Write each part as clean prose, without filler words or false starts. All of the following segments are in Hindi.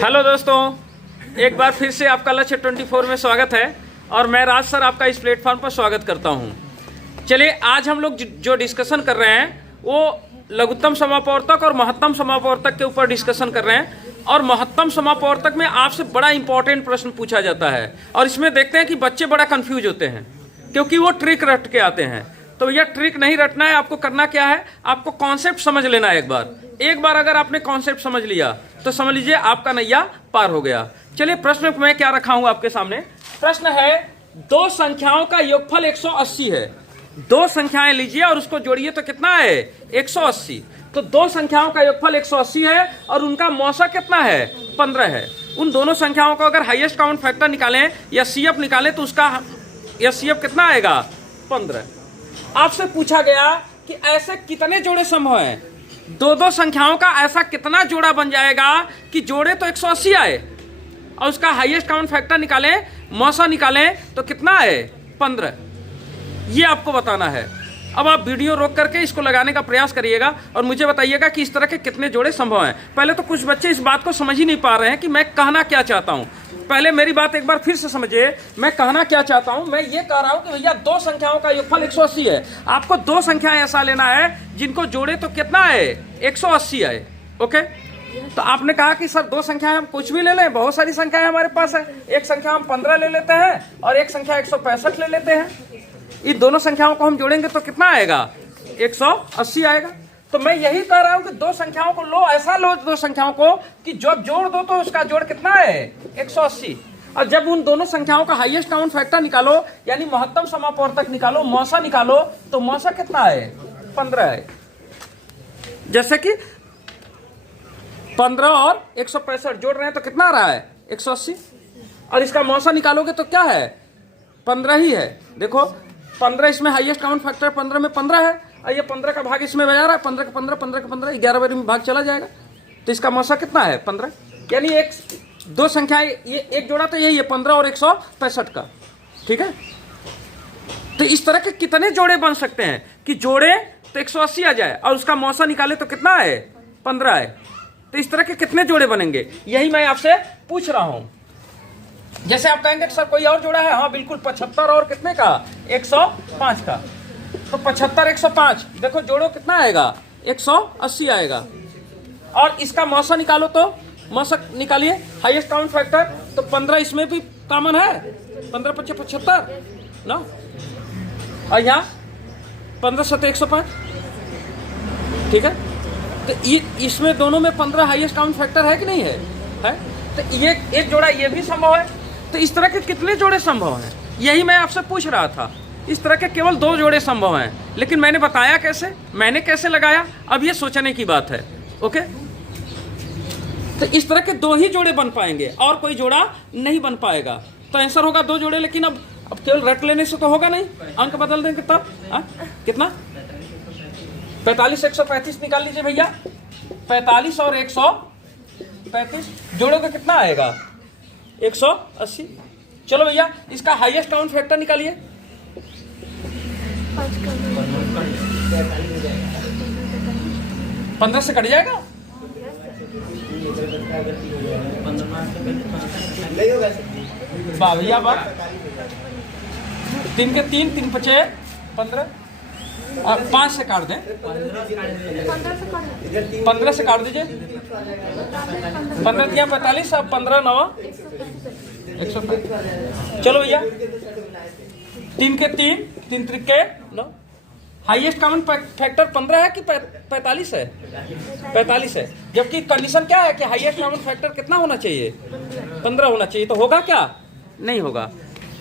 हेलो दोस्तों, एक बार फिर से आपका लक्ष्य 24 में स्वागत है और मैं राज सर आपका इस प्लेटफॉर्म पर स्वागत करता हूं। चलिए, आज हम लोग जो डिस्कशन कर रहे हैं वो लघुत्तम समापवर्तक और महत्तम समापवर्तक के ऊपर डिस्कशन कर रहे हैं। और महत्तम समापवर्तक में आपसे बड़ा इंपॉर्टेंट प्रश्न पूछा जाता है और इसमें देखते हैं कि बच्चे बड़ा कंफ्यूज होते हैं क्योंकि वो ट्रिक रट के आते हैं। तो भैया ट्रिक नहीं रटना है, आपको करना क्या है, आपको कॉन्सेप्ट समझ लेना है। एक बार अगर आपने कॉन्सेप्ट समझ लिया तो समझ लीजिए आपका नैया पार हो गया। चलिए, प्रश्न मैं क्या रखा हूं आपके सामने। प्रश्न है, दो संख्याओं का योगफल 180 है। दो संख्याएं लीजिए और उसको जोड़िए तो कितना है, 180। तो दो संख्याओं का योगफल 180 है और उनका मौसा कितना है, 15 है। उन दोनों संख्याओं को अगर हाईएस्ट कॉमन फैक्टर निकालें या सीएफ निकालें तो उसका सीएफ कितना आएगा, 15। आपसे पूछा गया कि ऐसे कितने जोड़े संभव हैं, दो संख्याओं का ऐसा कितना जोड़ा बन जाएगा कि जोड़े तो 180 आए और उसका हाईएस्ट कॉमन फैक्टर निकालें, मौसा निकालें तो कितना है, 15। ये आपको बताना है। अब आप वीडियो रोक करके इसको लगाने का प्रयास करिएगा और मुझे बताइएगा कि इस तरह के कितने जोड़े संभव हैं। पहले तो कुछ बच्चे इस बात को समझ ही नहीं पा रहे हैं कि मैं कहना क्या चाहता हूं। पहले मेरी बात एक बार फिर से समझिए, मैं कहना क्या चाहता हूं। मैं ये कह रहा हूं कि भैया दो संख्याओं का योगफल 180 है। आपको दो संख्याएं ऐसा लेना है जिनको जोड़े तो कितना है, 180 है। ओके, तो आपने कहा कि सर दो संख्याएं हम कुछ भी ले लें, बहुत सारी संख्याएं हमारे पास है। एक संख्या हम 15 ले लेते हैं और एक संख्या 165 ले लेते हैं। इन दोनों संख्याओं को हम जोड़ेंगे तो कितना आएगा, 180 आएगा। तो मैं यही कह रहा हूं कि दो संख्याओं को लो, ऐसा लो दो संख्याओं को कि जब जोड़ दो तो उसका जोड़ कितना है, 180। और जब उन दोनों संख्याओं का हाईएस्ट कॉमन फैक्टर निकालो यानी महत्तम समापवर्तक निकालो, मौसा निकालो, तो मौसा कितना है, 15 है। जैसे कि 15 और 165 जोड़ रहे हैं तो कितना आ रहा है, 180। और इसका मौसा निकालोगे तो क्या है, 15 ही है। देखो 15, इसमें हाईएस्ट कॉमन फैक्टर 15 में 15 है और ये 15 का भाग इसमें बजा रहा है, 15 का 15, 15 का 15, 11 बार में भाग चला जाएगा। तो इसका मौसा कितना है, 15। यानी एक दो संख्याएं, ये एक जोड़ा तो यही है 15 और 165 का, ठीक है। तो इस तरह के कितने जोड़े बन सकते हैं कि जोड़े तो 180 आ जाए और उसका मौसा निकाले तो कितना है, 15 है। तो इस तरह के कितने जोड़े बनेंगे, यही मैं आपसे पूछ रहा हूं। जैसे आप कहेंगे सर कोई और जोड़ा है, हाँ बिल्कुल, 75 और कितने का, 105 का। तो 75 105, देखो जोड़ो कितना आएगा, 180 आएगा। और इसका मौसा निकालो तो मौसा निकालिए, हाईएस्ट कॉमन फैक्टर तो 15 इसमें भी कॉमन है, 15 5 75 ना, और यहाँ 15 7 105, ठीक है। तो इसमें दोनों में 15 हाईएस्ट कॉमन फैक्टर है कि नहीं है, है। तो ये एक जोड़ा ये भी संभव है। तो इस तरह के कितने जोड़े संभव हैं, यही मैं आपसे पूछ रहा था। इस तरह के केवल दो जोड़े संभव हैं, लेकिन मैंने बताया कैसे, मैंने कैसे लगाया, अब ये सोचने की बात है। ओके, तो इस तरह के दो ही जोड़े बन पाएंगे और कोई जोड़ा नहीं बन पाएगा। तो आंसर होगा दो जोड़े। लेकिन अब केवल रट लेने से तो होगा नहीं, अंक बदल देंगे तब। कितना, 45 135 निकाल लीजिए भैया। 45 और 135 जोड़ोगे कितना आएगा, 180। चलो भैया, इसका हाईएस्ट कॉमन फैक्टर निकालिए। 15 से कट जाएगा, वाह भैया वाह। 3 के 3, 3 5 15 और 5 से काट दें, 15 से काट दीजिए। 15 दिया 45 और 15 9 105। चलो भैया, 3 के 3, 3 त्रिके 9। हाईएस्ट कॉमन फैक्टर 15 है कि 45 है, 45 है। जबकि कंडीशन क्या है कि हाईएस्ट कॉमन फैक्टर कितना होना चाहिए, 15 होना चाहिए। तो होगा क्या, नहीं होगा,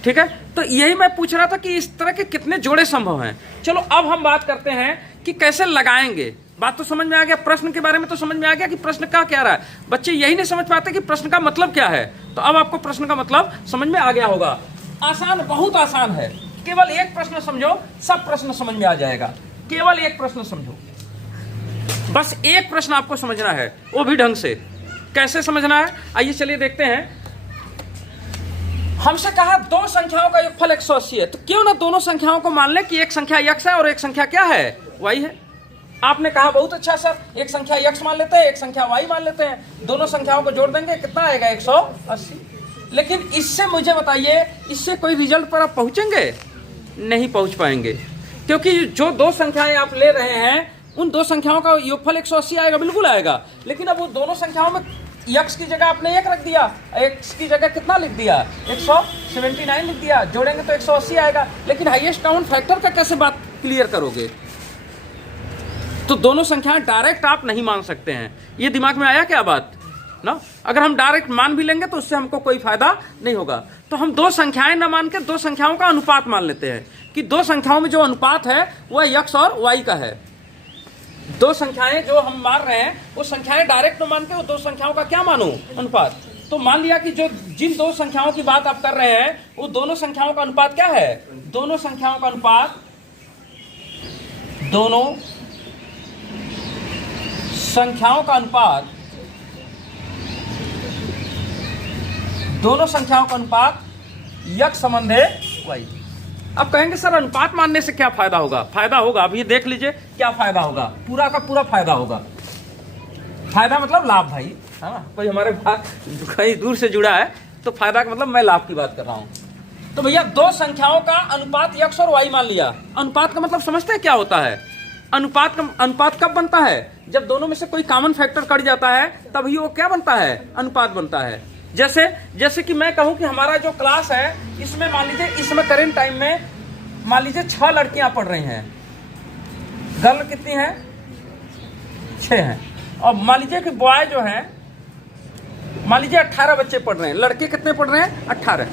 ठीक है। तो यही मैं पूछ रहा था कि इस तरह के कितने जोड़े संभव हैं। चलो अब हम बात करते हैं कि कैसे लगाएंगे। बात तो समझ में आ गया, प्रश्न के बारे में तो समझ में आ गया कि प्रश्न क्या कह रहा है। बच्चे यही नहीं समझ पाते कि प्रश्न का मतलब क्या है। तो अब आपको प्रश्न का मतलब समझ में आ गया होगा। आसान, बहुत आसान है। केवल एक प्रश्न समझो, सब प्रश्न समझ में आ जाएगा। केवल एक प्रश्न समझो, बस एक प्रश्न आपको समझना है, वो भी ढंग से। कैसे समझना है, आइए चलिए देखते हैं। हमसे कहा दो संख्याओं का योगफल 180 है, तो क्यों ना दोनों संख्याओं को मान ले कि एक संख्या x है और एक संख्या क्या है, y है। आपने कहा बहुत अच्छा सर, एक संख्या x मान लेते हैं, एक संख्या y मान लेते हैं, दोनों संख्याओं को जोड़ देंगे, कितना आएगा 180। लेकिन इससे मुझे बताइए, इससे कोई रिजल्ट पर आप पहुंचेंगे? नहीं पहुंच पाएंगे, क्योंकि जो दो संख्याएं आप ले रहे हैं उन दो संख्याओं का योगफल 180 आएगा, बिल्कुल आएगा। लेकिन अब वो दोनों संख्याओं में x की जगह आपने 1 रख दिया, x की जगह कितना लिख दिया, 179 लिख दिया, जोड़ेंगे तो 180 आएगा। लेकिन हाईएस्ट कॉमन फैक्टर का कैसे बात क्लियर करोगे? तो दोनों संख्याएं डायरेक्ट आप नहीं मान सकते हैं। ये दिमाग में आया क्या बात ना? अगर हम डायरेक्ट मान भी लेंगे तो उससे हमको कोई फायदा नहीं होगा। तो हम दो संख्याएं न मान के दो संख्याओं का अनुपात मान लेते हैं कि दो संख्याओं में जो अनुपात है वह x और y का है। दो संख्याएं जो हम मान रहे हैं वो संख्याएं डायरेक्ट न मान के वो दो संख्याओं का क्या मानो, अनुपात। तो मान लिया कि जो जिन दो संख्याओं की बात आप कर रहे हैं वो दोनों संख्याओं का अनुपात क्या है, दोनों संख्याओं का अनुपात, दोनों संख्याओं का अनुपात, दोनों संख्याओं का अनुपात x संबंधे y। अब कहेंगे सर अनुपात मानने से क्या फायदा होगा? फायदा होगा, अभी देख लीजिए क्या फायदा होगा, पूरा का पूरा फायदा होगा। फायदा मतलब लाभ भाई, है ना? कोई हमारे कहीं दूर से जुड़ा है तो फायदा का मतलब मैं लाभ की बात कर रहा हूं। तो भैया दो संख्याओं का अनुपात x और y मान लिया। अनुपात का मतलब समझते हैं क्या होता है? अनुपात कब बनता है? जब दोनों में से कोई कॉमन फैक्टर कट जाता है तभी वो क्या बनता है, अनुपात बनता है। जैसे कि मैं कहूं कि हमारा जो क्लास है इसमें मान लीजिए इसमें करेंट टाइम में मान लीजिए 6 लड़कियां पढ़ रही हैं। गर्ल कितनी हैं? 6 हैं। और मान लीजिए कि बॉय जो है मान लीजिए 18 बच्चे पढ़ रहे हैं। लड़के कितने पढ़ रहे हैं? 18।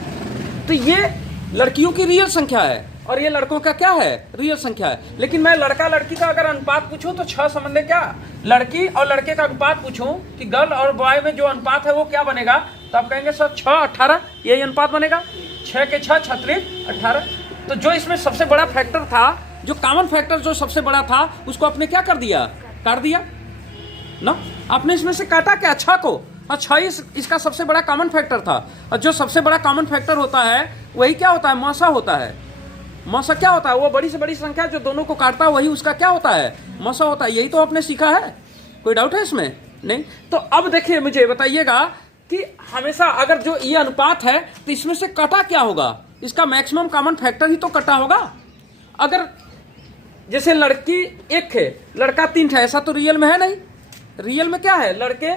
तो ये लड़कियों की रियल संख्या है और ये लड़कों का क्या है, रियल संख्या है। लेकिन मैं लड़का लड़की का अगर अनुपात पूछूं तो 6 संबंधे क्या, लड़की और लड़के का अनुपात पूछूं कि गर्ल और बॉय में जो अनुपात है वो क्या बनेगा, तो आप कहेंगे सर 6 18 यही अनुपात बनेगा। 6 के 6 36 18। तो जो इसमें सबसे बड़ा फैक्टर था, जो कॉमन फैक्टर जो सबसे बड़ा था, उसको आपने क्या कर दिया, काट दिया ना। आपने इसमें से काटा क्या, 6 को, और 6 इसका सबसे बड़ा कॉमन फैक्टर था। और जो सबसे बड़ा कॉमन फैक्टर होता है वही क्या होता है, मौसा होता है। मौसा क्या होता है, वो बड़ी से बड़ी संख्या जो दोनों को काटता है वही उसका क्या होता है, मौसा होता है। यही तो आपने सीखा है, कोई डाउट है इसमें? नहीं। तो अब देखिए मुझे बताइएगा कि हमेशा अगर जो ये अनुपात है तो इसमें से कटा क्या होगा, इसका मैक्सिमम कॉमन फैक्टर ही तो कटा होगा। अगर जैसे लड़की 1 है, लड़का 3 है, ऐसा तो रियल में है नहीं। रियल में क्या है, लड़के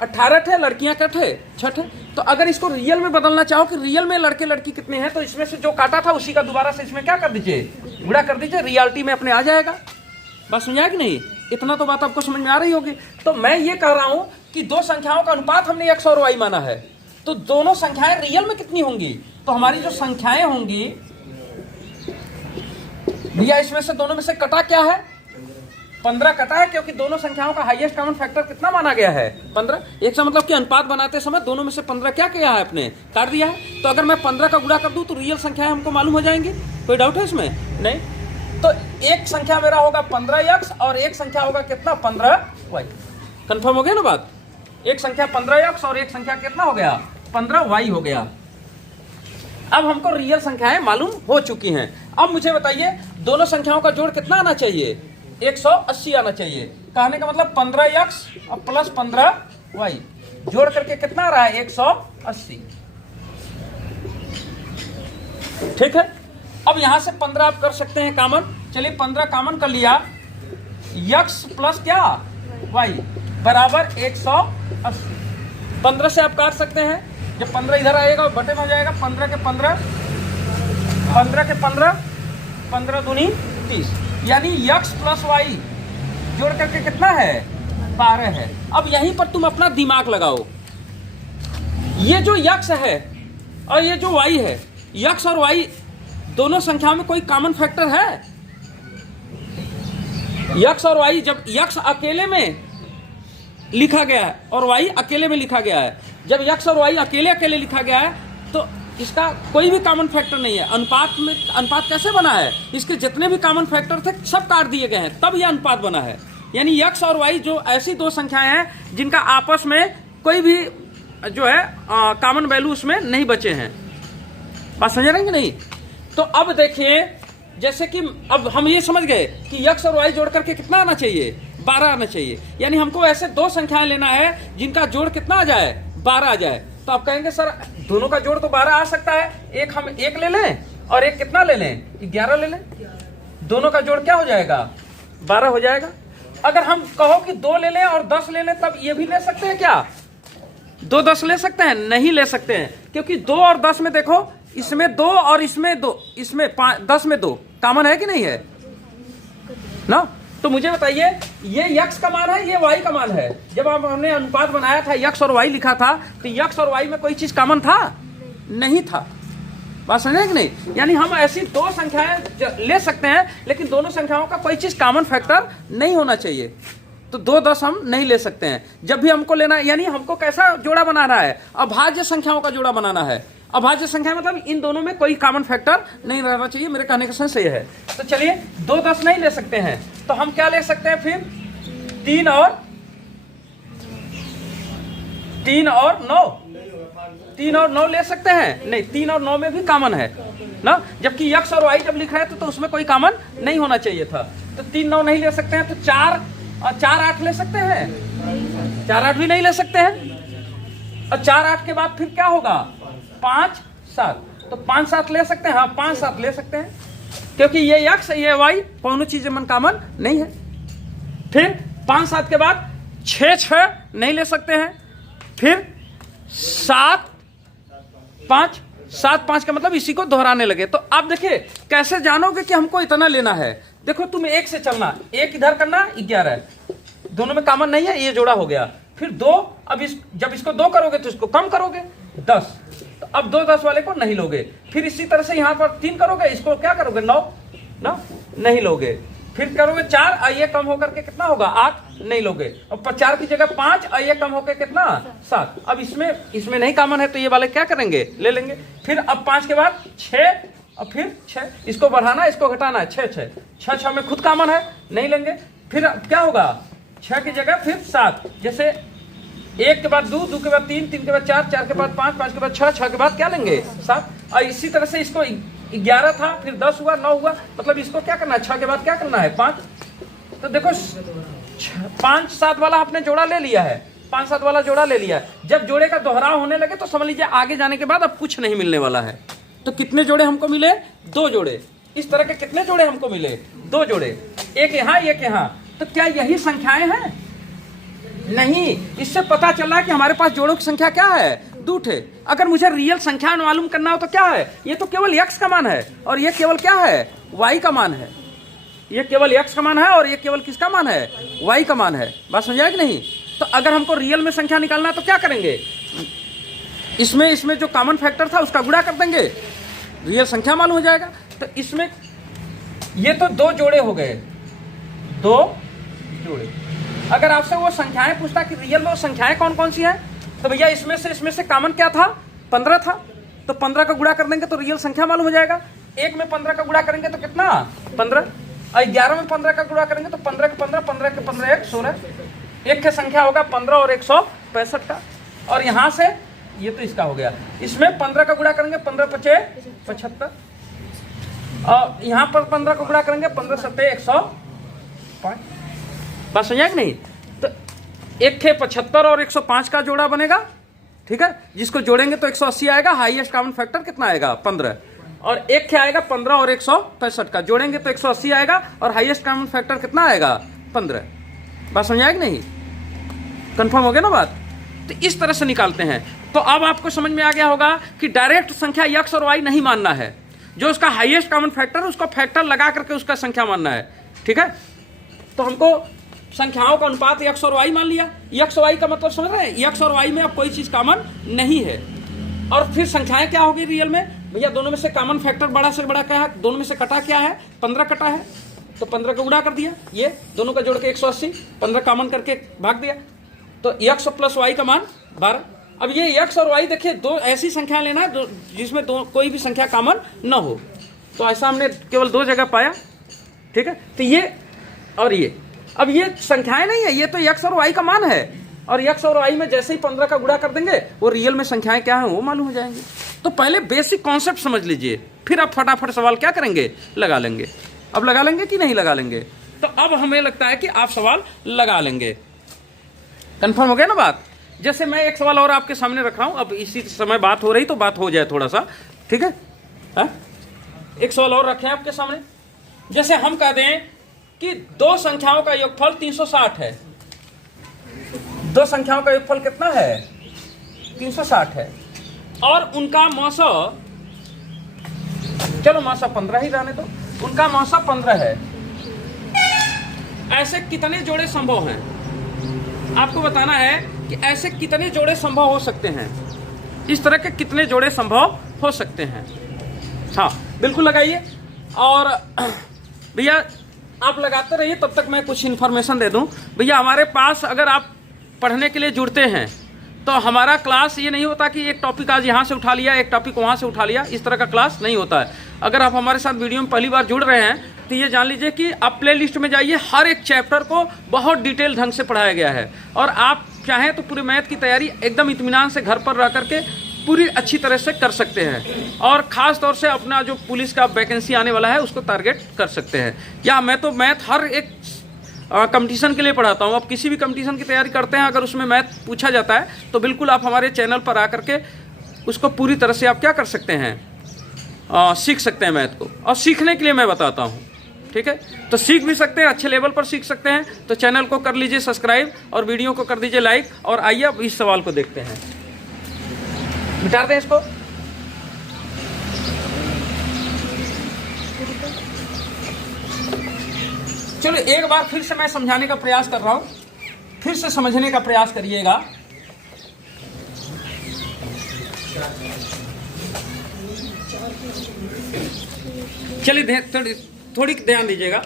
18 थे, लड़कियां क्या थे, 6 थे। तो अगर इसको रियल में बदलना चाहो कि रियल में लड़के लड़की कितने हैं, तो इसमें से जो काटा था उसी का दोबारा से इसमें क्या कर दीजिए, गुणा कर दीजिए, रियलिटी में अपने आ जाएगा। बात समझ आया कि नहीं? इतना तो बात आपको समझ में आ रही होगी। तो मैं ये कह रहा हूं कि दो संख्याओं का अनुपात हमने x और y माना है, तो दोनों संख्याएं रियल में कितनी होंगी, तो हमारी जो संख्याएं होंगी भैया इसमें से दोनों में से कटा क्या है, 15 कटा है, क्योंकि दोनों संख्याओं का हाईएस्ट कॉमन फैक्टर कितना माना गया है, 15। एक से मतलब कि अनुपात बनाते समय दोनों में से 15 क्या किया है, अपने काट दिया है। तो अगर मैं 15 का गुणा कर दूं तो रियल संख्याएं हमको मालूम हो जाएंगी। कोई डाउट है इसमें? नहीं। तो एक संख्या मेरा होगा 15x और एक संख्या होगा कितना, 15y। कंफर्म हो गया ना बात? एक संख्या 15x और एक संख्या कितना हो गया, 15y हो गया। अब हमको रियल संख्याएं मालूम हो चुकी हैं। अब मुझे बताइए दोनों संख्याओं का जोड़ कितना आना चाहिए, 180 आना चाहिए। कहने का मतलब 15x और प्लस 15y जोड़ करके कितना आ रहा है, 180। ठीक है। अब यहां से 15 आप कर सकते हैं कॉमन। चलिए 15 कॉमन कर लिया, x प्लस क्या, y बराबर 180। 15 से आप काट सकते हैं, जब 15 इधर आएगा बटे में हो जाएगा, 15 के 15, 15 के 15, 15 दूनी 30, यानी x प्लस y जोड़ करके कितना है, 12 है। अब यहीं पर तुम अपना दिमाग लगाओ, ये जो x है और ये जो y है, x और y दोनों संख्याओं में कोई कॉमन फैक्टर है? x और y, जब x अकेले में लिखा गया है और y अकेले में लिखा गया है, जब x और y अकेले अकेले लिखा गया है तो इसका कोई भी कॉमन फैक्टर नहीं है। अनुपात कैसे बना है, इसके जितने भी कॉमन फैक्टर थे सब काट दिए गए हैं, तब यह अनुपात बना है। यानी x और y जो ऐसी दो संख्याएं हैं जिनका आपस में कोई भी जो है कॉमन वैल्यू उसमें नहीं बचे हैं। बात समझ रहे हैं कि नहीं? तो अब देखिए जैसे कि अब हम ये समझ गए कि x और y जोड़ करके कितना आना चाहिए, 12 आना चाहिए। यानी हमको ऐसे दो संख्याएं लेना है जिनका जोड़ कितना आ जाए, 12 आ जाए। तो आप कहेंगे सर दोनों का जोड़ तो 12 आ सकता है, एक हम एक ले लें और एक कितना ले लें, 11 ले लें, दोनों का जोड़ क्या हो जाएगा, 12 हो जाएगा। अगर हम कहो कि 2 ले लें और 10 ले लें, तब ये भी ले सकते हैं क्या, 2 10 ले सकते हैं, नहीं ले सकते हैं, क्योंकि 2 और 10 में देखो, इसमें 2 और इसमें 2, इसमें 10 में 2 कॉमन है कि नहीं है ना। तो मुझे बताइए ये x का मान है, ये y का मान है। जब हमने अनुपात बनाया था, x और y लिखा था, तो x और y में कोई चीज कॉमन था, नहीं था। बात समझे कि नहीं। यानी हम ऐसी दो संख्याएं ले सकते हैं, लेकिन दोनों संख्याओं का कोई चीज कॉमन फैक्टर नहीं होना चाहिए। तो 2 10 हम नहीं ले सकते हैं। जब भी हमको लेना है, यानी हमको कैसा जोड़ा बनाना है, अभाज्य संख्याओं का जोड़ा बनाना है। अभाज्य संख्या मतलब इन दोनों में कोई कॉमन फैक्टर नहीं रहना चाहिए। मेरे कहने का सेंस ये है। तो चलिए 2 10 नहीं ले सकते हैं, तो हम क्या ले सकते हैं फिर, 3 और 9, 3 और 9 ले सकते हैं। नहीं, 3 और 9 में भी कॉमन है ना, जबकि x और y जब लिख रहे थे तो उसमें कोई कॉमन नहीं होना चाहिए था। तो 3 9 नहीं ले सकते हैं। तो 4 और 4 8 ले सकते हैं, 4 8 भी नहीं ले सकते हैं। और 4 8 के बाद फिर क्या होगा, 5 7, तो 5 7 ले सकते हैं। हाँ 5 7 ले सकते हैं, क्योंकि ये x ये y दोनों चीजें मन कॉमन नहीं है। फिर 5 7 के बाद 6 6 नहीं ले सकते हैं। फिर 7 5 7 5 का मतलब इसी को दोहराने लगे। तो आप देखिए कैसे जानोगे कि हमको इतना लेना है। देखो तुम 1 से चलना, 1 इधर करना, 11 दोनों में कॉमन नहीं है, ये जोड़ा हो गया। फिर 2, अब जब इसको 2 करोगे तो इसको कम करोगे, 10, तो अब 2 10 वाले को नहीं लोगे। फिर इसी तरह से यहाँ पर 3 करोगे, इसको क्या करोगे, 9 ना, नहीं लोगे। फिर करोगे 4, आइए कम होकर के कितना होगा, 8 नहीं लोगे। अब 4 की जगह 5, आइए कम होकर कितना, 7। अब इसमें नहीं कॉमन है, तो ये वाले क्या करेंगे, ले लेंगे। फिर अब 5 के बाद 6 और फिर 6, इसको बढ़ाना इसको घटाना है, 6 6 में खुद कॉमन है, नहीं लेंगे। फिर क्या होगा, 6 की जगह फिर 7, जैसे 1 के बाद 2 2 के बाद 3 3 के बाद 4 4 के बाद 5 5 के बाद 6 6 के बाद क्या लेंगे, 7। और इसी तरह से इसको 11 था, फिर 10 हुआ, 9 हुआ, मतलब इसको क्या करना है, 6 के बाद क्या करना है, 5। तो देखो 5 7 वाला आपने जोड़ा ले लिया है, 5 7 वाला जोड़ा ले लिया है। जब जोड़े का दोहराव होने लगे तो समझ लीजिए आगे जाने के बाद अब कुछ नहीं मिलने वाला है। तो कितने जोड़े हमको मिले, 2 जोड़े। इस तरह के कितने जोड़े हमको मिले, 2 जोड़े, एक यहाँ एक यहाँ। तो क्या यही संख्याएं हैं, नहीं। इससे पता चला कि हमारे पास जोड़ों की संख्या क्या है, 2 थे। अगर मुझे रियल संख्या मालूम करना हो तो क्या है, ये तो केवल x का मान है और ये केवल क्या है, y का मान है। ये केवल x का मान है और ये केवल किसका मान है, y का मान है। बात समझाया कि नहीं। तो अगर हमको रियल में संख्या निकालना है तो क्या करेंगे, इसमें जो कॉमन फैक्टर था उसका गुणा कर देंगे, रियल संख्या मालूम हो जाएगा। तो इसमें ये तो 2 जोड़े हो गए, 2 जोड़े। अगर आपसे वो संख्याएं पूछता कि रियल में वो संख्याएं कौन कौन सी हैं, तो भैया इसमें से कॉमन क्या था, 15 था। तो 15 का गुणा कर देंगे तो रियल संख्या मालूम हो जाएगा। 1 में 15 का गुणा करेंगे तो कितना, 15। और 11 में 15 का गुणा करेंगे तो 15 के 15 15 के 15 1 16। एक की संख्या होगा 15 और 165 का। और यहाँ से ये तो इसका हो गया, इसमें 15 का गुणा करेंगे 15 5 75, और यहाँ पर 15 का गुणा करेंगे 15 7 105। बात समझा कि नहीं। तो 1 के 75 और 105 का जोड़ा बनेगा, ठीक है, जिसको जोड़ेंगे तो 180 आएगा। हाईएस्ट कॉमन फैक्टर कितना आएगा, 15। और 1 के आएगा 15 और 165 का, जोड़ेंगे तो 180 आएगा और हाईएस्ट कॉमन फैक्टर कितना आएगा, 15। बात समझाया कि नहीं, कंफर्म हो गया ना बात। तो इस तरह से निकालते हैं। तो अब आपको समझ में आ गया होगा कि डायरेक्ट संख्या x और y नहीं मानना है, जो उसका हाईएस्ट कॉमन फैक्टर उसको फैक्टर लगा करके उसका संख्या मानना है, ठीक है। तो हमको संख्याओं का अनुपात x और y मान लिया। x और y का मतलब समझ रहे हैं, x और y में अब कोई चीज कॉमन नहीं है। और फिर संख्याएं क्या होगी रियल में, भैया दोनों में से कॉमन फैक्टर बड़ा से बड़ा क्या है, दोनों में से कटा क्या है, 15 कटा है, तो 15 का गुणा कर दिया, ये दोनों का जोड़ के 180, 15 कॉमन करके भाग दिया, तो x प्लस y का मान 12। अब ये x और y देखिए, दो ऐसी संख्या लेना है जिसमें कोई भी संख्या कॉमन न हो। तो ऐसा हमने केवल 2 जगह पाया, ठीक है। तो ये और ये, अब ये संख्याएं नहीं है, ये तो x और y का मान है। और x और y में जैसे ही 15 का गुणा कर देंगे वो रियल में संख्याएं क्या है वो मालूम हो जाएंगी। तो पहले बेसिक कॉन्सेप्ट समझ लीजिए, फिर आप फटाफट सवाल क्या करेंगे, लगा लेंगे। अब लगा लेंगे कि नहीं लगा लेंगे? तो अब हमें लगता है कि आप सवाल लगा लेंगे। कंफर्म हो गया ना बात? जैसे मैं एक सवाल और आपके सामने रख रहा हूं, अब इसी समय बात हो रही तो बात हो जाए थोड़ा सा, ठीक है? एक सवाल और रखें आपके सामने। जैसे हम कह दें कि दो संख्याओं का योगफल 360 है। दो संख्याओं का योगफल कितना है? 360 है, और उनका मौसा, चलो मौसा 15 ही रहने दो, उनका मौसा 15 है। ऐसे कितने जोड़े संभव हैं? आपको बताना है कि ऐसे कितने जोड़े संभव हो सकते हैं, इस तरह के कितने जोड़े संभव हो सकते हैं। हाँ बिल्कुल लगाइए। और भैया आप लगाते रहिए, तब तक मैं कुछ इन्फॉर्मेशन दे दूं। भैया हमारे पास अगर आप पढ़ने के लिए जुड़ते हैं तो हमारा क्लास ये नहीं होता कि एक टॉपिक आज यहाँ से उठा लिया, एक टॉपिक वहाँ से उठा लिया, इस तरह का क्लास नहीं होता है। अगर आप हमारे साथ वीडियो में पहली बार जुड़ रहे हैं तो ये जान लीजिए कि आप प्ले लिस्ट में जाइए, हर एक चैप्टर को बहुत डिटेल ढंग से पढ़ाया गया है, और आप चाहें तो पूरी मैथ की तैयारी एकदम इत्मीनान से घर पर रह करके पूरी अच्छी तरह से कर सकते हैं। और ख़ास तौर से अपना जो पुलिस का वैकेंसी आने वाला है उसको टारगेट कर सकते हैं। या मैं तो मैथ हर एक कंपटीशन के लिए पढ़ाता हूँ। अब किसी भी कंपटीशन की तैयारी करते हैं, अगर उसमें मैथ पूछा जाता है तो बिल्कुल आप हमारे चैनल पर आकर के उसको पूरी तरह से आप क्या कर सकते हैं, सीख सकते हैं मैथ को। और सीखने के लिए मैं बताता हूँ, ठीक है? तो सीख भी सकते हैं, अच्छे लेवल पर सीख सकते हैं। तो चैनल को कर लीजिए सब्सक्राइब और वीडियो को कर दीजिए लाइक। और आइए अब इस सवाल को देखते हैं, मिटा दें इसको। चलो एक बार फिर से मैं समझाने का प्रयास कर रहा हूं, फिर से समझने का प्रयास करिएगा। चलिए थोड़ी ध्यान दीजिएगा।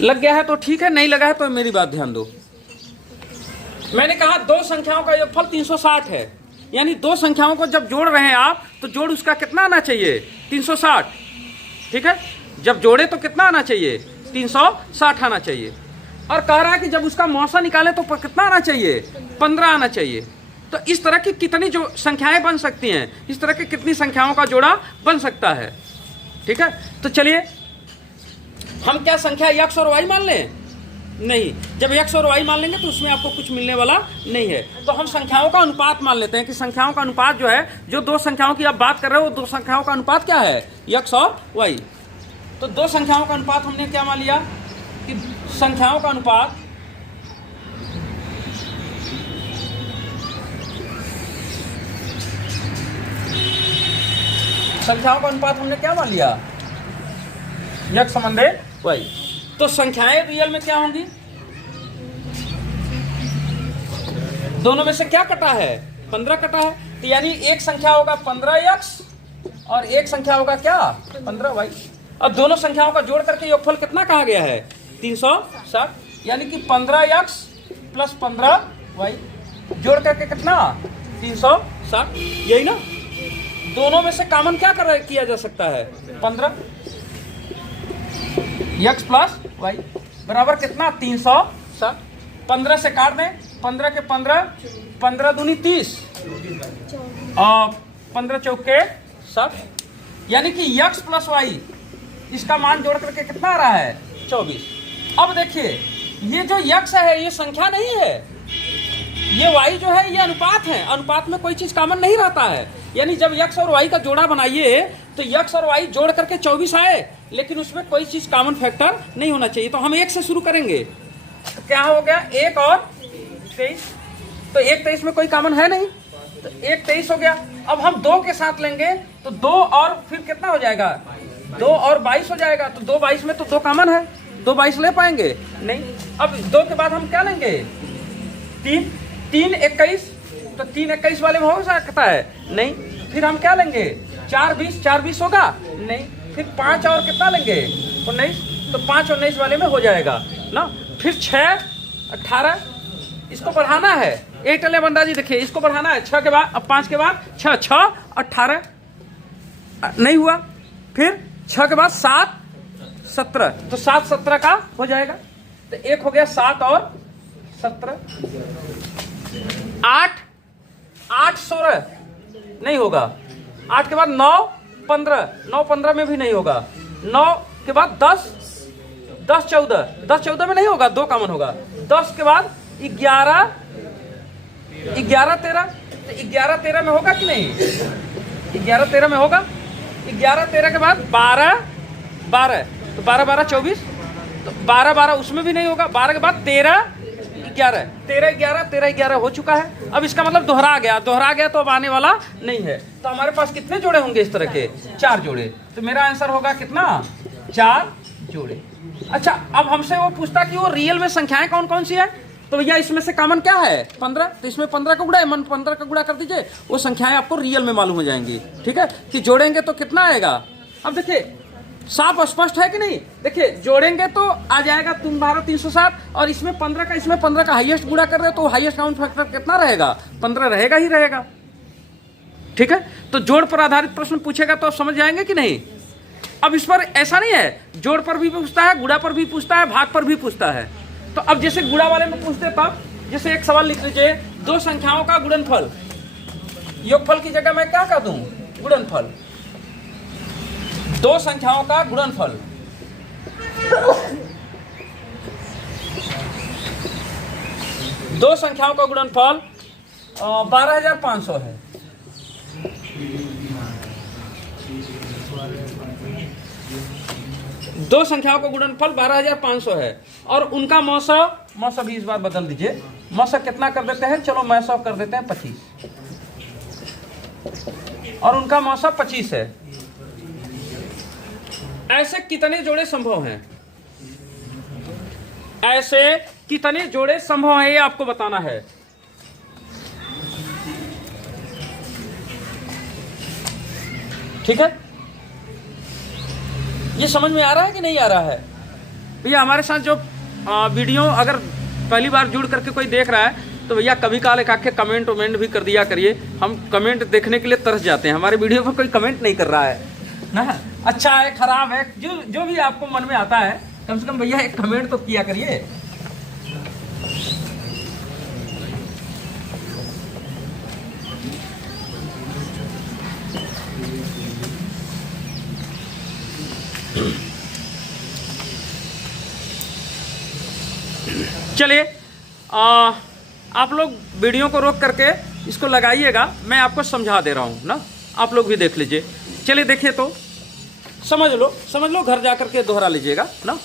लग गया है तो ठीक है, नहीं लगा है तो मेरी बात ध्यान दो। मैंने कहा दो संख्याओं का योगफल 360 है, यानी दो संख्याओं को जब जोड़ रहे हैं आप तो जोड़ उसका कितना आना चाहिए, 360, ठीक है? जब जोड़े तो कितना आना चाहिए, 360 आना चाहिए। और कह रहा है कि जब उसका मौसा निकाले तो कितना आना चाहिए, 15 आना चाहिए। तो इस तरह की कितनी जो संख्याएं बन सकती हैं, इस तरह की कितनी संख्याओं का जोड़ा बन सकता है, ठीक है? तो चलिए हम क्या संख्या x और y मान लें? नहीं, जब x और y मान लेंगे तो उसमें आपको कुछ मिलने वाला नहीं है। तो हम संख्याओं का अनुपात मान लेते हैं कि संख्याओं का अनुपात जो है, जो दो संख्याओं की आप बात कर रहे हो, दो संख्याओं का अनुपात क्या है, x और y। तो दो संख्याओं का अनुपात हमने क्या मान लिया कि संख्याओं का अनुपात हमने क्या मान लिया, x संबंधे y। तो संख्याएं रियल में क्या होंगी, दोनों में से क्या कटा है, 15 कटा है। तो यानी एक संख्या होगा 15x और एक संख्या होगा क्या, 15y। अब दोनों संख्याओं का जोड़ करके योगफल कितना कहा गया है, 360, यानी कि 15x प्लस 15y जोड़ करके कितना, 360। यही ना, दोनों में से कॉमन क्या किया जा सकता है, 15, x प्लस y बराबर कितना, 360। 15 से काट दें, 15 के 15, 15 दूनी 30 और 15 चौके 60, यानी कि x प्लस y इसका मान जोड़ करके कितना आ रहा है, 24। अब देखिए ये जो x है ये संख्या नहीं है, ये y जो है ये अनुपात है। अनुपात में कोई चीज कॉमन नहीं रहता है, यानी जब x और y का जोड़ा बनाइए तो x और y जोड़ करके 24 आए, लेकिन उसमें कोई चीज कॉमन फैक्टर नहीं होना चाहिए। तो हम 1 से शुरू करेंगे, तो क्या हो गया, 1 और 23। तो 1 23 में कोई कॉमन है नहीं, तो 1 23 हो गया। अब हम 2 के साथ लेंगे तो 2 और फिर कितना हो जाएगा, 2 और 22 हो जाएगा। तो 2 22 में तो 2 कॉमन है, 2 22 ले पाएंगे नहीं। अब 2 के बाद हम क्या लेंगे, 3 3 21, तो 3 21 वाले में हो सकता है नहीं। फिर हम क्या लेंगे, 4 20, 4 20 होगा नहीं। फिर 5 और कितना लेंगे, 19, तो 5 और 19 वाले में हो जाएगा ना। फिर 6 18, इसको बढ़ाना है, 8 11 अंदाजी देखिए, इसको बढ़ाना है 6 के बाद, अब 5 के बाद 6 6 18 नहीं हुआ। फिर 6 के बाद 7 17, तो 7 17 का हो जाएगा। तो एक हो गया 7 और 17, 8 8 16 नहीं होगा। 8 के बाद 9 15, 9 15 में भी नहीं होगा। 9 के बाद 10 10 14, 10 14 में नहीं होगा, 2 कॉमन होगा। 10 के बाद 11 11 13, 11 13 में होगा कि नहीं? 11 13 में होगा। 11 13 के बाद 12 12, तो 12 12 24, तो 12 12 उसमें भी नहीं होगा। 12 के बाद 13 11, 13 11, 13 11 हो चुका है। अब इसका मतलब दोहरा गया तो अब आने वाला नहीं है। तो हमारे पास कितने जोड़े होंगे इस तरह के? 4 जोड़े। तो मेरा आंसर होगा कितना? 4 जोड़े। अच्छा, अब हमसे वो पूछता कि वो रियल में संख्याएं कौन कौन सी है, तो भैया इसमें से कॉमन क्या है? 15, तो इसमें 15 का गुणा है, 15 का गुणा कर दीजिए, वो संख्याएं आपको रियल में मालूम हो जाएंगी। ठीक है, कि जोड़ेंगे तो कितना आएगा? अब देखिए साफ स्पष्ट है कि नहीं? देखिए जोड़ेंगे तो आ जाएगा 360, और इसमें 15 का हाईएस्ट गुणा कर रहे हो तो हाईएस्ट काउंट फैक्टर कितना रहेगा? 15 रहेगा ही रहेगा। ठीक है, तो जोड़ पर आधारित प्रश्न पूछेगा तो आप समझ जाएंगे कि नहीं? अब इस पर ऐसा नहीं है, जोड़ पर भी पूछता है, गुणा पर भी पूछता है, भाग पर भी पूछता है। तो अब जैसे गुणा वाले में पूछते तब, जैसे एक सवाल लिख लीजिए, 2 संख्याओं का गुणनफल, योगफल की जगह मैं क्या कर दूं? गुणनफल। 2 संख्याओं का गुणनफल, दो संख्याओं का गुणनफल 12,500 है। दो संख्याओं का गुणनफल 12,500 है, और उनका मौसा भी इस बार बदल दीजिए। मौसा कितना कर देते हैं? चलो मौसा कर देते हैं 25, और उनका मौसा 25 है। ऐसे कितने जोड़े संभव हैं? ऐसे कितने जोड़े संभव हैं, ये आपको बताना है। ठीक है, ये समझ में आ रहा है कि नहीं आ रहा है? भैया हमारे साथ जो वीडियो अगर पहली बार जुड़ करके कोई देख रहा है तो भैया कभी काल एक आखे कमेंट भी कर दिया करिए। हम कमेंट देखने के लिए तरस जाते हैं, हमारे वीडियो पर कोई कमेंट नहीं कर रहा है ना। अच्छा है, खराब है, जो भी आपको मन में आता है, कम से कम भैया एक कमेंट तो किया करिए। चलिए आप लोग वीडियो को रोक करके इसको लगाइएगा, मैं आपको समझा दे रहा हूँ ना, आप लोग भी देख लीजिए। चलिए देखिए, तो समझ लो, घर जाकर के दोहरा लीजिएगा ना।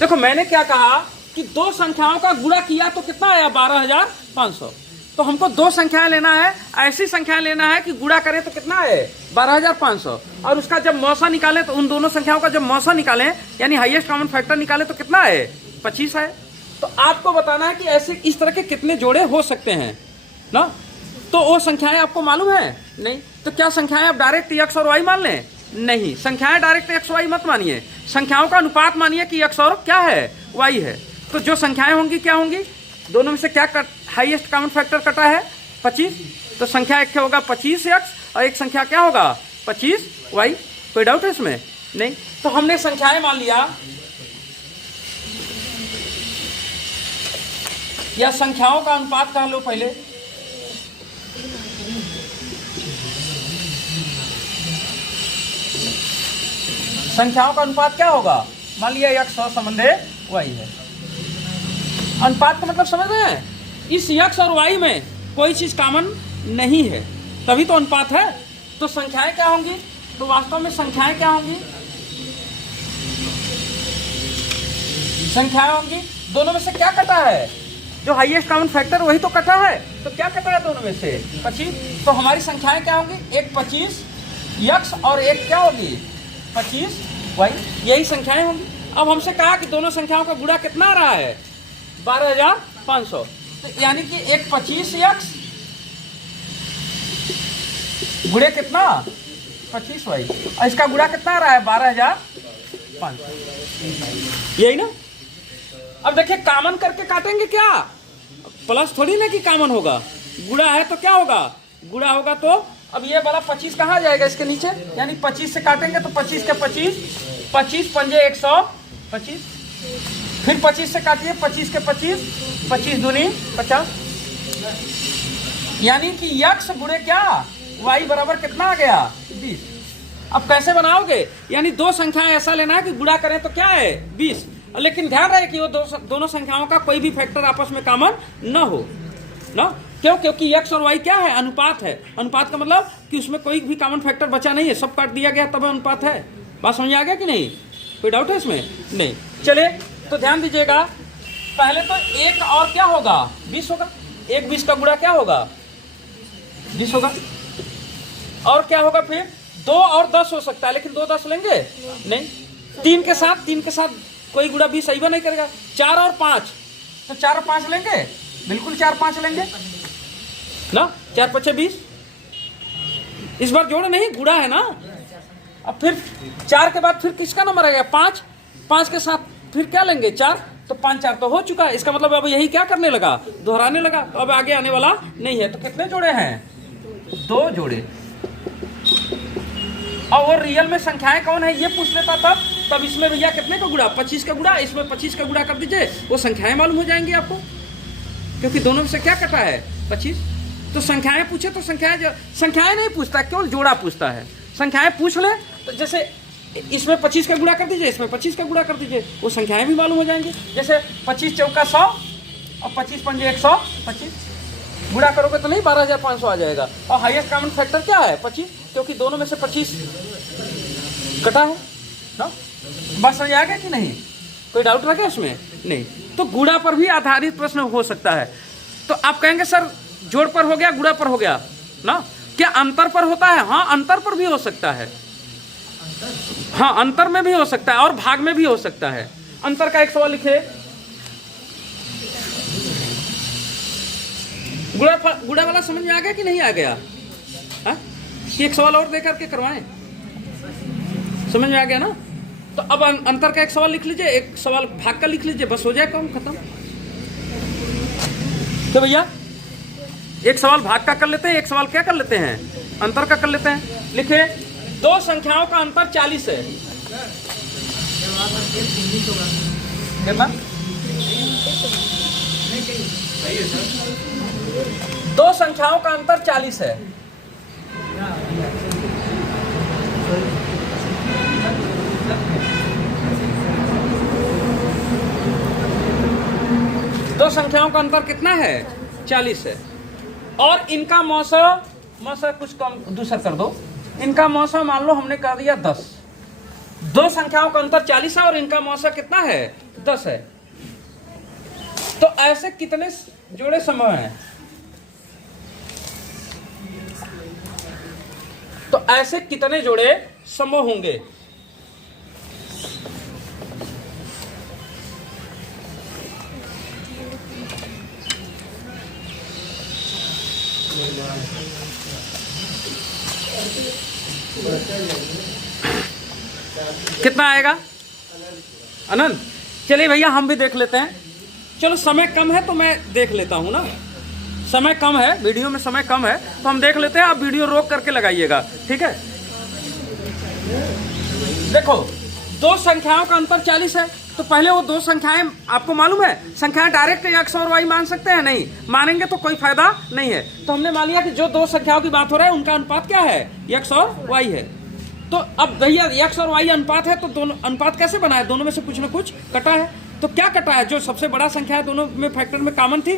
देखो मैंने क्या कहा कि 2 संख्याओं का गुणा किया तो कितना आया? 12,500। तो हमको 2 संख्याएं लेना है, ऐसी संख्याएं लेना है कि गुणा करें तो कितना है? 12,500, और उसका जब मौसा निकालें तो उन दोनों संख्याओं का जब मौसा निकालें यानी हाईएस्ट कॉमन फैक्टर निकालें तो कितना है? 25 है। तो आपको बताना है कि ऐसे इस तरह के कितने जोड़े हो सकते हैं ना। तो वो संख्याएं आपको मालूम है? नहीं। तो क्या संख्याएं आप डायरेक्ट x और y मान लें? नहीं, संख्याएं डायरेक्ट x y मत मानिए, संख्याओं का अनुपात मानिए कि x और क्या है? y है। तो जो संख्याएं होंगी क्या होंगी? दोनों में से क्या हाईएस्ट कॉमन फैक्टर कटा है? 25। तो संख्या एक होगा 25x और एक संख्या क्या होगा? 25y। कोई डाउट है इसमें? नहीं। तो हमने संख्याएं मान लिया, या संख्याओं का अनुपात कह लो पहले। संख्याओं का अनुपात क्या होगा? मान लिया x और संबंधे y है। अनुपात का मतलब समझ रहे हैं? इस x और y में कोई चीज कॉमन नहीं है, तभी तो अनुपात है। तो संख्याएं क्या होंगी? तो वास्तव में संख्याएं क्या होंगी? संख्याएं होंगी, दोनों में से क्या कटा है? जो हाईएस्ट कॉमन फैक्टर वही तो कटा है। तो क्या कटा है दोनों में से? 25। तो हमारी संख्याएं क्या होंगी? एक 25 x और एक क्या होगी? 25 y। यही संख्याएं होंगी। अब हमसे कहा कि दोनों संख्याओं का गुणा कितना आ रहा है? 12,500। तो यानी कि एक 25x गुणे कितना? 25y, और इसका गुणा कितना आ रहा है? 12,500। यही ना। अब देखिए कॉमन करके काटेंगे क्या? प्लस थोड़ी ना कि कॉमन होगा, गुणा है तो क्या होगा? गुणा होगा। तो अब ये वाला 25 कहाँ जाएगा? इसके नीचे, यानी 25 से काटेंगे तो 25 के 25, 25 पंजे 125, फिर 25 से काटिए 25 के 25, 25 दूनी 50, यानी कि x गुणे क्या? y बराबर कितना आ गया 20। अब कैसे बनाओगे, यानी दो संख्याएं ऐसा लेना है कि गुणा करें तो क्या है 20, लेकिन ध्यान रहे कि वो दोनों संख्याओं का कोई भी फैक्टर आपस में कॉमन न हो ना। क्यों? क्योंकि x और y क्या है, अनुपात है। अनुपात का मतलब कि उसमें कोई भी कॉमन फैक्टर बचा नहीं है, सब काट दिया गया तब अनुपात है। बात समझ आ गया कि नहीं, कोई डाउट है इसमें? नहीं। चलिए तो ध्यान दीजिएगा, पहले तो एक और क्या होगा 20 होगा, एक 20 का गुणा क्या होगा 20 होगा, और क्या होगा फिर 2 और 10 हो सकता है, लेकिन 2 10 लेंगे नहीं। 3 के साथ कोई गुणा 20 सही नहीं करेगा। 4 और 5, तो 4 और 5 लेंगे, बिल्कुल 4 5 लेंगे ना, 4 5 20। इस बार जोड़ नहीं गुणा है ना। अब फिर 4 के बाद फिर किसका नंबर आएगा 5, 5 के साथ फिर क्या लेंगे 4, तो 5 4 तो हो चुका है। इसका मतलब अब यही क्या करने लगा, दोहराने लगा, तो अब आगे आने वाला नहीं है। तो कितने जोड़े हैं 2 जोड़े। और वो रियल में संख्याएं कौन है ये पूछ लेता तब इसमें भैया कितने का गुणा 25 का गुणा, इसमें 25 का गुणा कर दीजिए, वो संख्याएं मालूम हो जाएंगी आपको, क्योंकि दोनों में से क्या कटा है 25। तो संख्याएं पूछे तो संख्याएं नहीं पूछता, केवल जोड़ा पूछता है। संख्याएं पूछ ले तो जैसे इसमें 25 का गुणा कर दीजिए, इसमें 25 का गुणा कर दीजिए, वो संख्याएं भी मालूम हो जाएंगी। जैसे 25 चौका 100 और 25 पंजे 125, गुणा करोगे तो नहीं 12,500 आ जाएगा। और हाईएस्ट कॉमन फैक्टर क्या है 25, क्योंकि दोनों में से 25 कटा है ना। बस समझ आ गया कि नहीं, कोई डाउट रखे इसमें? नहीं। तो गुणा पर भी आधारित प्रश्न हो सकता है। तो आप कहेंगे सर जोड़ पर हो गया, गुणा पर हो गया ना, क्या अंतर पर होता है? हाँ, अंतर पर भी हो सकता है, हाँ अंतर में भी हो सकता है और भाग में भी हो सकता है। अंतर का एक सवाल लिखे, गुणा वाला समझ में आ गया कि नहीं आ गया? हा? कि एक सवाल और दे करके करवाएं, समझ में आ गया ना। तो अब अंतर का एक सवाल लिख लीजिए, एक सवाल भाग का लिख लीजिए, बस हो जाए काम खत्म। तो भैया एक सवाल भाग का कर लेते हैं, एक सवाल क्या कर लेते हैं अंतर का कर लेते हैं। लिखे, दो संख्याओं का अंतर 40 है। कितना? दो संख्याओं का अंतर 40 है। दो संख्याओं का अंतर कितना है 40 है, और इनका मौसा कुछ कम दूसरा कर दो, इनका मौसा मान लो हमने कर दिया 10। दो संख्याओं का अंतर 40 है और इनका मौसा कितना है 10 है। तो ऐसे कितने जोड़े संभव हैं? तो ऐसे कितने जोड़े संभव होंगे? कितना आएगा अनंत? चलिए भैया हम भी देख लेते हैं। चलो समय कम है तो मैं देख लेता हूं ना, समय कम है, वीडियो में समय कम है तो हम देख लेते हैं। आप वीडियो रोक करके लगाइएगा, ठीक है। देखो दो संख्याओं का अंतर 40 है, तो पहले वो दो संख्याएं आपको मालूम है, संख्याएं डायरेक्ट x और y मान सकते हैं? नहीं मानेंगे तो कोई फायदा नहीं है। तो हमने मान लिया कि जो दो संख्याओं की बात हो रहा है उनका अनुपात क्या है x और y है। तो अब भैया x और y अनुपात है, तो दोनों अनुपात कैसे बना है? दोनों में से कुछ ना कुछ कटा है। तो क्या कटा है? जो सबसे बड़ा संख्या है दोनों में फैक्टर में कॉमन थी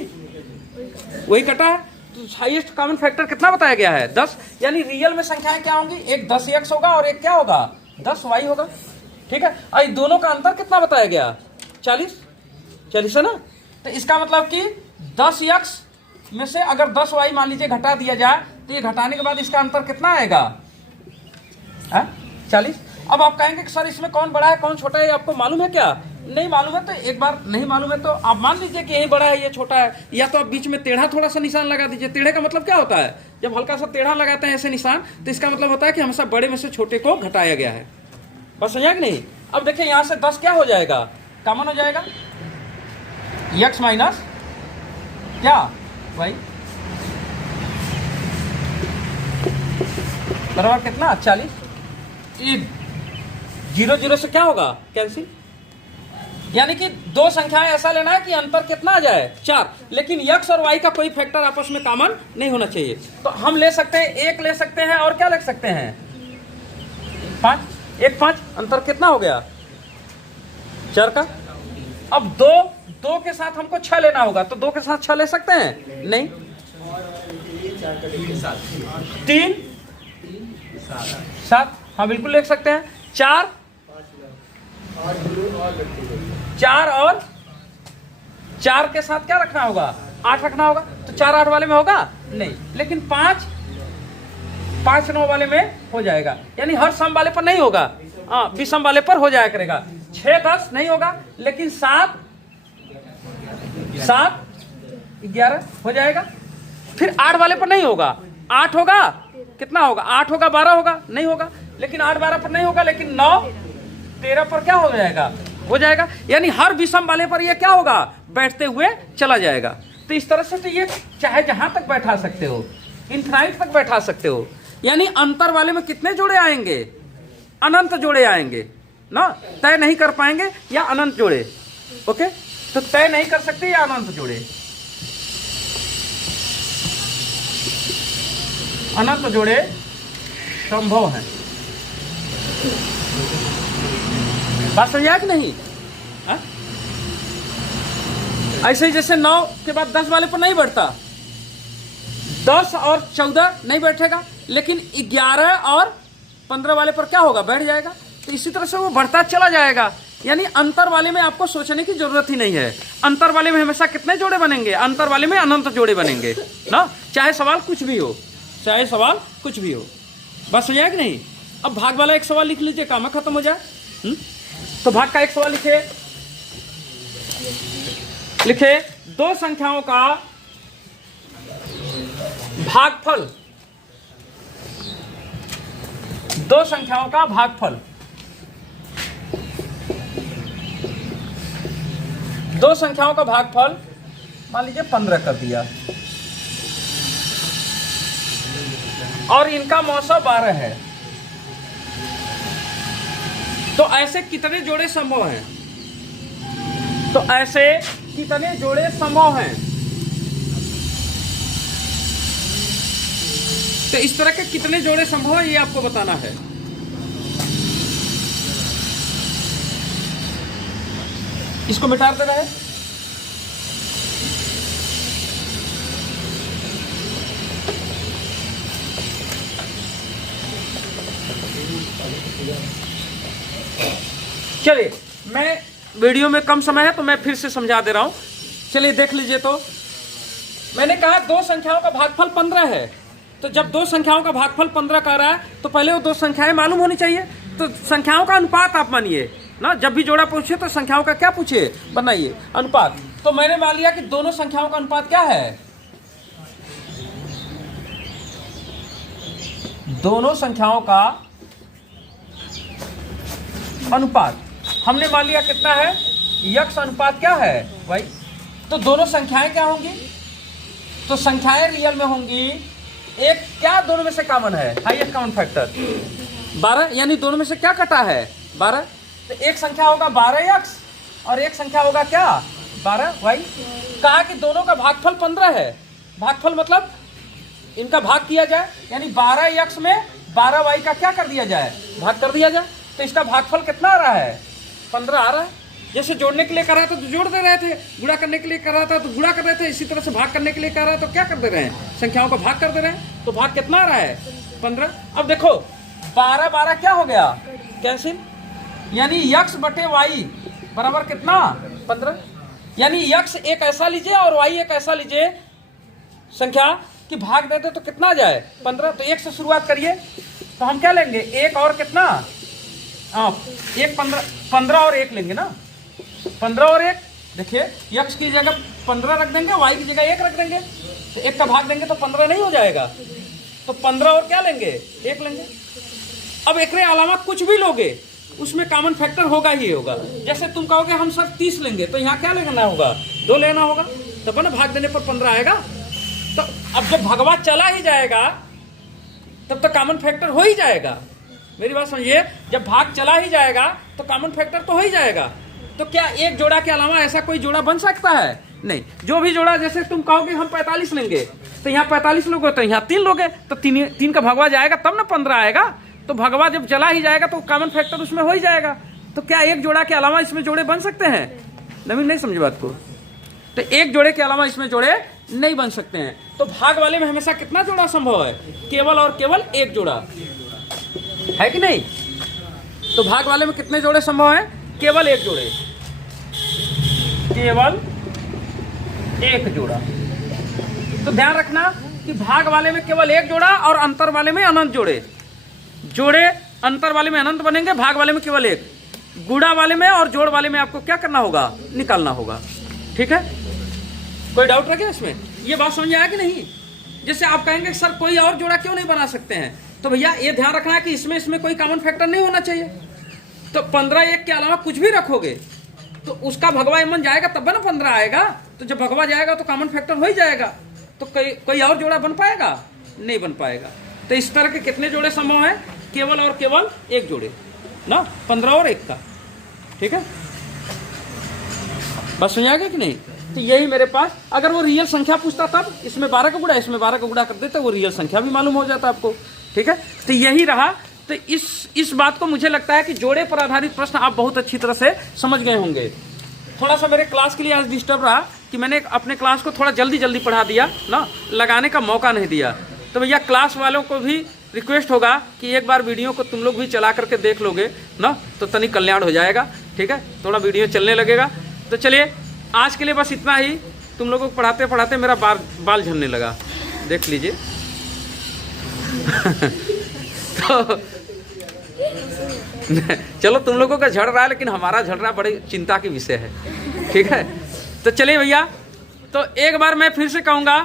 वही कटा है। तो हाईएस्ट कॉमन फैक्टर कितना बताया गया है 10। यानी रियल में संख्याएं क्या होंगी, एक 10x होगा और एक क्या होगा 10y होगा, ठीक है। और दोनों का अंतर कितना बताया गया 40 है ना। तो इसका मतलब कि 10x में से अगर 10y मान लीजिए घटा दिया जाए तो ये घटाने के बाद इसका अंतर कितना आएगा 40। अब आप कहेंगे कि सर इसमें कौन बड़ा है कौन छोटा है, आपको मालूम है क्या? नहीं मालूम है तो एक बार नहीं मालूम है तो आप मान लीजिए कि यही बड़ा है ये छोटा है, या तो आप बीच में टेढ़ा थोड़ा सा निशान लगा दीजिए। टेढ़े का मतलब क्या होता है? जब हल्का सा टेढ़ा लगाते हैं ऐसे निशान, तो इसका मतलब होता है कि हमेशा बड़े में से छोटे को घटाया गया है। बस समझा कि नहीं? अब देखिए यहाँ से 10 क्या हो जाएगा, कॉमन हो जाएगा, x माइनस क्या y बराबर कितना 40। 0 0 से क्या होगा कैंसिल, यानी कि दो संख्याएं ऐसा लेना है कि अंतर कितना आ जाए 4, लेकिन x और y का कोई फैक्टर आपस में कॉमन नहीं होना चाहिए। तो हम ले सकते हैं 1 ले सकते हैं और क्या लिख सकते हैं 5, 1 5, अंतर कितना हो गया 4 का। अब 2 के साथ हमको 6 लेना होगा, तो 2 के साथ 6 ले सकते हैं नहीं, 3 7, हाँ बिल्कुल लिख सकते हैं। 4 और 4 के साथ क्या रखना होगा 8 रखना होगा, तो 4 8 वाले में होगा नहीं, लेकिन 5 9 वाले में हो जाएगा, यानी हर सम वाले पर नहीं होगा, विषम वाले पर हो जाया करेगा। 6 10 नहीं होगा, लेकिन 7 11 हो जाएगा। फिर 8 वाले पर नहीं होगा, 8 होगा कितना होगा 8 होगा 12 होगा नहीं होगा, लेकिन 8 12 पर नहीं होगा, लेकिन 9 13 पर क्या हो जाएगा हो जाएगा, यानी हर विषम वाले पर ये क्या होगा बैठते हुए चला जाएगा। तो इस तरह से तो ये चाहे जहां तक बैठा सकते हो, इनफाइनाइट तक बैठा सकते हो, यानी अंतर वाले में कितने जोड़े आएंगे अनंत जोड़े आएंगे ना, तय नहीं कर पाएंगे या अनंत जोड़े। ओके, तो तय नहीं कर सकते या अनंत जोड़े, अनंत जोड़े संभव है। बात समझा कि नहीं? हा? ऐसे ही जैसे 9 के बाद 10 वाले पर नहीं बैठता, 10 और 14 नहीं बैठेगा, लेकिन 11 और 15 वाले पर क्या होगा बैठ जाएगा। तो इसी तरह से वो बढ़ता चला जाएगा, यानी अंतर वाले में आपको सोचने की जरूरत ही नहीं है। अंतर वाले में हमेशा कितने जोड़े बनेंगे, अंतर वाले में अनंत जोड़े बनेंगे ना, चाहे सवाल कुछ भी हो, चाहे सवाल कुछ भी हो। बात समझा कि नहीं? अब भाग वाला एक सवाल लिख लीजिए, काम खत्म हो जाए। तो भाग का एक सवाल लिखे दो संख्याओं का भागफल, दो संख्याओं का भागफल, दो संख्याओं का भागफल मान लीजिए 15 कर दिया और इनका मौसा 12 है, तो ऐसे कितने जोड़े संभव हैं? तो ऐसे कितने जोड़े संभव हैं? तो इस तरह के कितने जोड़े संभव है ये आपको बताना है। इसको मिटा देना है। चलिए, मैं वीडियो में कम समय है तो मैं फिर से समझा दे रहा हूं। चलिए देख लीजिए। तो मैंने कहा दो संख्याओं का भागफल 15 है, तो जब दो संख्याओं का भागफल 15 कर रहा है तो पहले वो दो संख्याएं मालूम होनी चाहिए। तो संख्याओं का अनुपात आप मानिए ना, जब भी जोड़ा पूछे तो संख्याओं का क्या पूछे, बनाइए अनुपात। तो मैंने मान लिया कि दोनों संख्याओं का अनुपात क्या है, दोनों संख्याओं का अनुपात हमने मान लिया कितना है, यक्स अनुपात क्या है भाई। तो दोनों संख्याएं क्या होंगी, तो संख्याएं रियल में होंगी। एक क्या दोनों में से कॉमन है, हाईएस्ट कॉमन फैक्टर 12, यानी दोनों में से क्या कटा है 12। तो एक संख्या होगा 12x और एक संख्या होगा क्या 12y। कहा कि दोनों का भागफल 15 है, भागफल मतलब इनका भाग किया जाए, यानी 12x में 12y का क्या कर दिया जाए, भाग कर दिया जाए। तो इसका भागफल कितना आ रहा है 15 आ रहा है। जैसे जोड़ने के लिए कर रहा था तो जोड़ दे रहे थे, गुणा करने के लिए कर रहा था तो गुणा कर रहे थे, इसी तरह से भाग करने के लिए कर रहा है तो क्या कर दे रहे हैं, संख्याओं का भाग कर दे रहे हैं। तो भाग कितना आ रहा है 15। अब देखो 12 12 क्या हो गया कैंसिल, यानी x बटे y बराबर कितना 15। यानी x एक ऐसा लीजिए और y एक ऐसा लीजिए संख्या कि भाग देते तो कितना आ जाए 15। तो 1 से शुरुआत करिए, तो हम क्या लेंगे, एक और कितना एक 15 और 1 लेंगे ना, 15 और 1। देखिए x की जगह 15 रख देंगे, y की जगह 1 रख देंगे, तो 1 का भाग देंगे तो 15 नहीं हो जाएगा। तो 15 और क्या लेंगे 1 लेंगे। अब एक अलावा कुछ भी लोगे उसमें कॉमन फैक्टर होगा ही होगा। जैसे तुम कहोगे हम सर 30 लेंगे, तो यहाँ क्या लेना होगा 2 लेना होगा, तब ना भाग देने पर 15 आएगा। तो अब जब भगवा चला ही जाएगा तब तो कॉमन फैक्टर हो ही जाएगा। मेरी बात समझिए, जब भाग चला ही जाएगा तो कॉमन फैक्टर तो हो ही जाएगा। तो क्या एक जोड़ा के अलावा ऐसा कोई जोड़ा बन सकता है? नहीं। जो भी जोड़ा, जैसे तुम कहोगे हम 45 लेंगे, तो यहाँ 45 लोग होते हैं, यहाँ 3 लोग हैं, तो तीन का भगवा जाएगा तब ना 15 आएगा। तो भगवा जब चला ही जाएगा तो कॉमन फैक्टर उसमें हो ही जाएगा। तो क्या एक जोड़ा के अलावा इसमें जोड़े बन सकते हैं? नवीन नहीं समझे बात को? तो एक जोड़े के अलावा इसमें जोड़े नहीं बन सकते हैं। तो भाग वाले में हमेशा कितना जोड़ा संभव है? केवल और केवल एक जोड़ा, है कि नहीं? तो भाग वाले में कितने जोड़े संभव हैं? केवल एक जोड़े, केवल एक जोड़ा। तो ध्यान रखना कि भाग वाले में केवल एक जोड़ा और अंतर वाले में अनंत जोड़े। जोड़े अंतर वाले में अनंत बनेंगे, भाग वाले में केवल एक। गुणा वाले में और जोड़ वाले में आपको क्या करना होगा? निकालना होगा। ठीक है, कोई डाउट रखे इसमें? ये बात समझ आया कि नहीं? जैसे आप कहेंगे सर कोई और जोड़ा क्यों नहीं बना सकते हैं, तो भैया ये ध्यान रखना है कि इसमें कोई कॉमन फैक्टर नहीं होना चाहिए। तो 15 एक के अलावा कुछ भी रखोगे तो उसका भगवा एमन जाएगा तब ना 15 आएगा। तो जब भगवा जाएगा तो कॉमन फैक्टर हो ही जाएगा। तो कोई और जोड़ा बन पाएगा? नहीं बन पाएगा। तो इस तरह के कितने जोड़े संभव हैं? केवल और केवल एक जोड़े ना, 15 और 1 का। ठीक है, बस समझ आ गया कि नहीं? तो यही मेरे पास, अगर वो रियल संख्या पूछता तब इसमें 12 का गुणा, इसमें 12 का गुणा कर देते, वो रियल संख्या भी मालूम हो जाता आपको। ठीक है, तो यही रहा। तो इस बात को मुझे लगता है कि जोड़े पर आधारित प्रश्न आप बहुत अच्छी तरह से समझ गए होंगे। थोड़ा सा मेरे क्लास के लिए आज डिस्टर्ब रहा कि मैंने अपने क्लास को थोड़ा जल्दी पढ़ा दिया ना, लगाने का मौका नहीं दिया। तो भैया क्लास वालों को भी रिक्वेस्ट होगा कि एक बार वीडियो को तुम लोग भी चला करके देख लोगे ना, तो तनिक कल्याण हो जाएगा। ठीक है, थोड़ा वीडियो चलने लगेगा। तो चलिए आज के लिए बस इतना ही। तुम लोगों को पढ़ाते पढ़ाते मेरा बाल झड़ने लगा, देख लीजिए। तो चलो तुम लोगों का झड़ रहा है, लेकिन हमारा झड़ना बड़ी चिंता की विषय है। ठीक है, तो चलिए भैया, तो एक बार मैं फिर से कहूँगा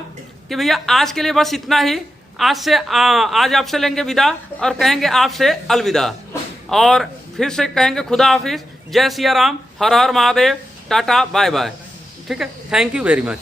कि भैया आज के लिए बस इतना ही। आज आपसे लेंगे विदा और कहेंगे आपसे अलविदा, और फिर से कहेंगे खुदा हाफिज, जय सिया राम, हर हर महादेव, टाटा बाय बाय। ठीक है, थैंक यू वेरी मच।